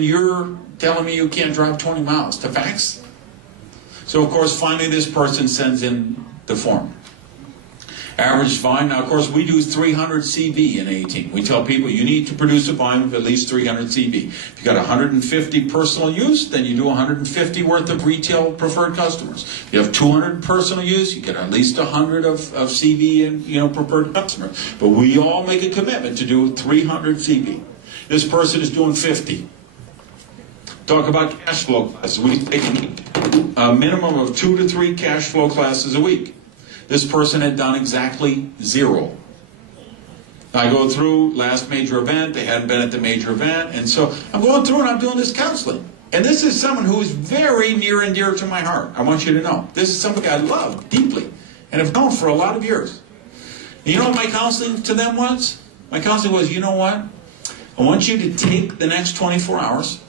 You're telling me you can't drive 20 miles to fax? So of course finally this person sends in the form. Average volume, now of course we do 300 CV in A18. We tell people you need to produce a volume of at least 300 CV. If you've got 150 personal use, then you do 150 worth of retail preferred customers. If you have 200 personal use, you get at least 100 of CV and preferred customers. But we all make a commitment to do 300 CV. This person is doing 50. Talk about cash flow classes. We take a minimum of 2 to 3 cash flow classes a week. This person had done exactly 0. I go through last major event, they hadn't been at the major event, and so I'm going through and I'm doing this counseling. And this is someone who is very near and dear to my heart. I want you to know. This is somebody I love deeply and have known for a lot of years. And you know what my counseling to them was? My counseling was, you know what? I want you to take the next 24 hours.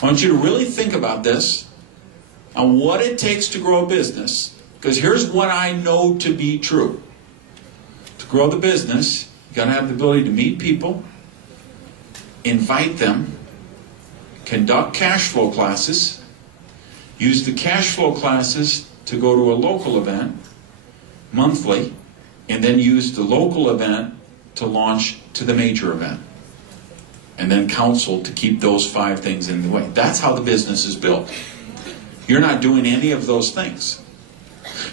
I want you to really think about this, on what it takes to grow a business, because here's what I know to be true. To grow the business, you've got to have the ability to meet people, invite them, conduct cash flow classes, use the cash flow classes to go to a local event monthly, and then use the local event to launch to the major event. And then counsel to keep those 5 things in the way. That's how the business is built. You're not doing any of those things.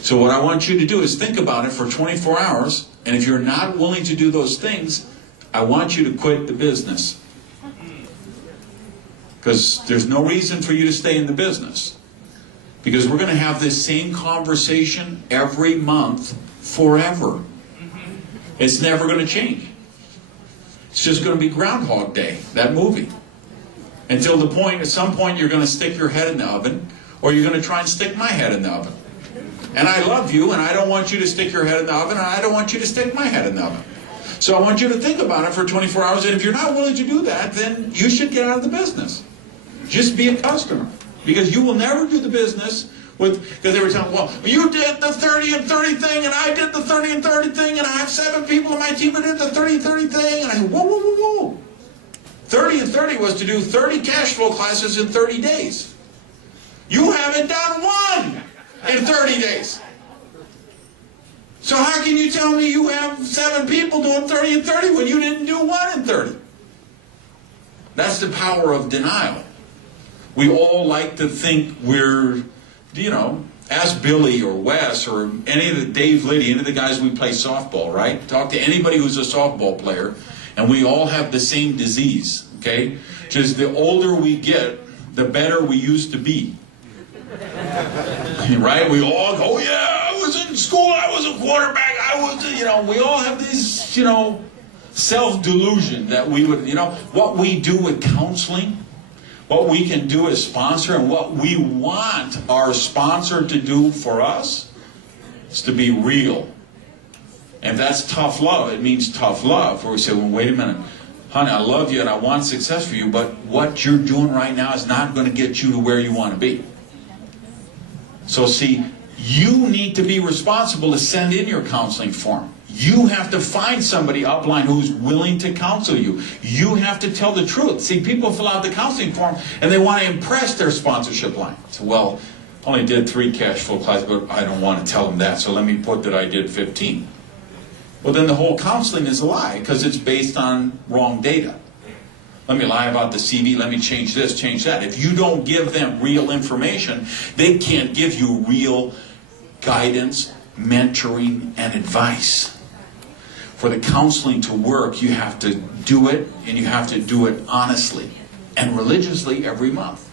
So what I want you to do is think about it for 24 hours, and if you're not willing to do those things, I want you to quit the business. Because there's no reason for you to stay in the business. Because we're going to have this same conversation every month forever. It's never going to change. It's just going to be Groundhog Day, that movie. Until the point, at some point, you're going to stick your head in the oven, or you're going to try and stick my head in the oven. And I love you, and I don't want you to stick your head in the oven, and I don't want you to stick my head in the oven. So I want you to think about it for 24 hours, and if you're not willing to do that, then you should get out of the business. Just be a customer. Because you will never do the business because they were telling, well, you did the 30 and 30 thing, and I did the 30 and 30 thing, and I have 7 people on my team who did the 30 and 30 thing, and I said, whoa, whoa, whoa, whoa. 30 and 30 was to do 30 cash flow classes in 30 days. You haven't done 1 in 30 days. So how can you tell me you have 7 people doing 30 and 30 when you didn't do 1 in 30? That's the power of denial. We all like to think we're, ask Billy or Wes or any of the Dave Liddy, any of the guys we play softball, right? Talk to anybody who's a softball player, and we all have the same disease, okay? Just the older we get, the better we used to be. Right? We all go, yeah, I was in school, I was a quarterback, we all have this, self-delusion that we would, what we do with counseling, what we can do as sponsor, and what we want our sponsor to do for us is to be real. And that's tough love. It means tough love, where we say, well, wait a minute, honey, I love you and I want success for you, but what you're doing right now is not going to get you to where you want to be. So see, you need to be responsible to send in your counseling form. You have to find somebody upline who's willing to counsel you. You have to tell the truth. See, people fill out the counseling form and they want to impress their sponsorship line. So, well, I only did 3 cash flow classes, but I don't want to tell them that, so let me put that I did 15. Well, then the whole counseling is a lie because it's based on wrong data. Let me lie about the CV, let me change this, change that. If you don't give them real information, they can't give you real guidance, mentoring, and advice. For the counseling to work, you have to do it, and you have to do it honestly and religiously every month.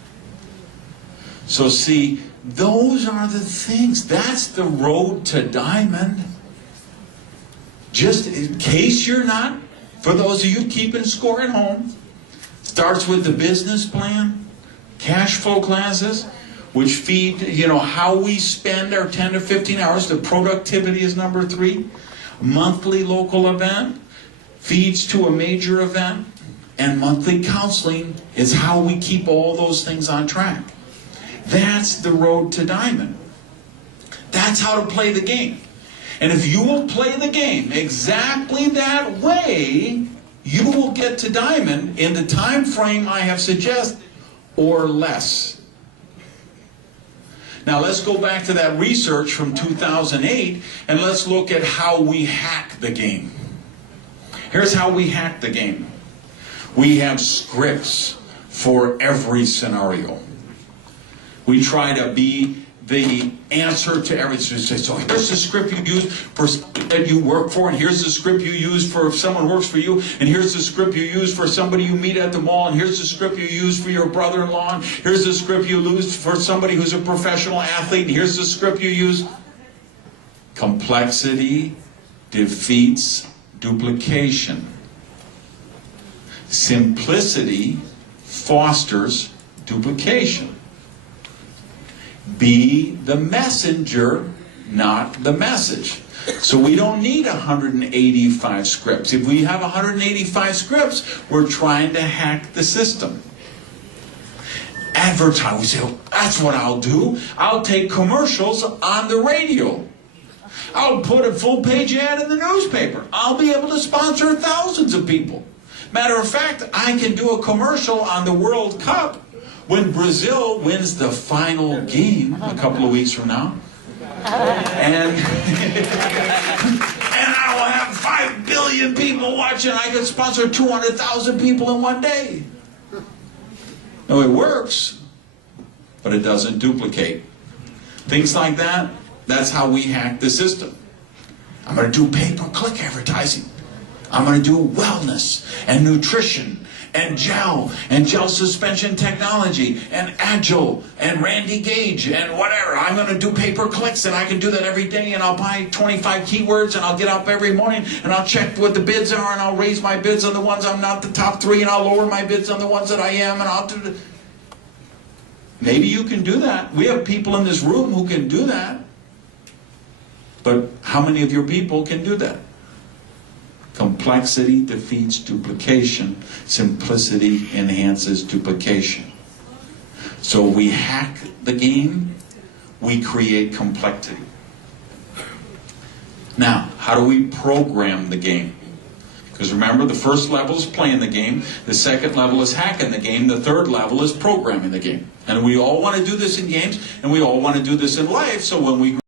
So see, those are the things. That's the road to diamond. Just in case you're not, for those of you keeping score at home, starts with the business plan, cash flow classes, which feed, how we spend our 10 to 15 hours. The productivity is number 3. Monthly local event feeds to a major event, and monthly counseling is how we keep all those things on track. That's the road to diamond. That's how to play the game. And if you will play the game exactly that way, you will get to diamond in the time frame I have suggested or less. Now let's go back to that research from 2008 and let's look at how we hack the game. Here's how we hack the game. We have scripts for every scenario. We try to be the answer to everything. So here's the script you use for that you work for, and here's the script you use for if someone works for you, and here's the script you use for somebody you meet at the mall, and here's the script you use for your brother-in-law, and here's the script you use for somebody who's a professional athlete, and here's the script you use. Complexity defeats duplication. Simplicity fosters duplication. Be the messenger, not the message. So we don't need 185 scripts. If we have 185 scripts, we're trying to hack the system. Advertise. We say, oh, that's what I'll do. I'll take commercials on the radio. I'll put a full-page ad in the newspaper. I'll be able to sponsor thousands of people. Matter of fact, I can do a commercial on the World Cup when Brazil wins the final game a couple of weeks from now. And I will have 5 billion people watching. I could sponsor 200,000 people in one day. No, it works, but it doesn't duplicate. Things like that, that's how we hack the system. I'm going to do pay-per-click advertising. I'm going to do wellness and nutrition and gel suspension technology and agile and Randy Gage and whatever. I'm going to do pay-per-clicks, and I can do that every day, and I'll buy 25 keywords, and I'll get up every morning and I'll check what the bids are, and I'll raise my bids on the ones I'm not the top 3, and I'll lower my bids on the ones that I am, and I'll do the... Maybe you can do that. We have people in this room who can do that. But how many of your people can do that? Complexity defeats duplication. Simplicity enhances duplication. So we hack the game, we create complexity. Now, how do we program the game? Because remember, the first level is playing the game, the second level is hacking the game, the third level is programming the game. And we all want to do this in games, and we all want to do this in life, so when we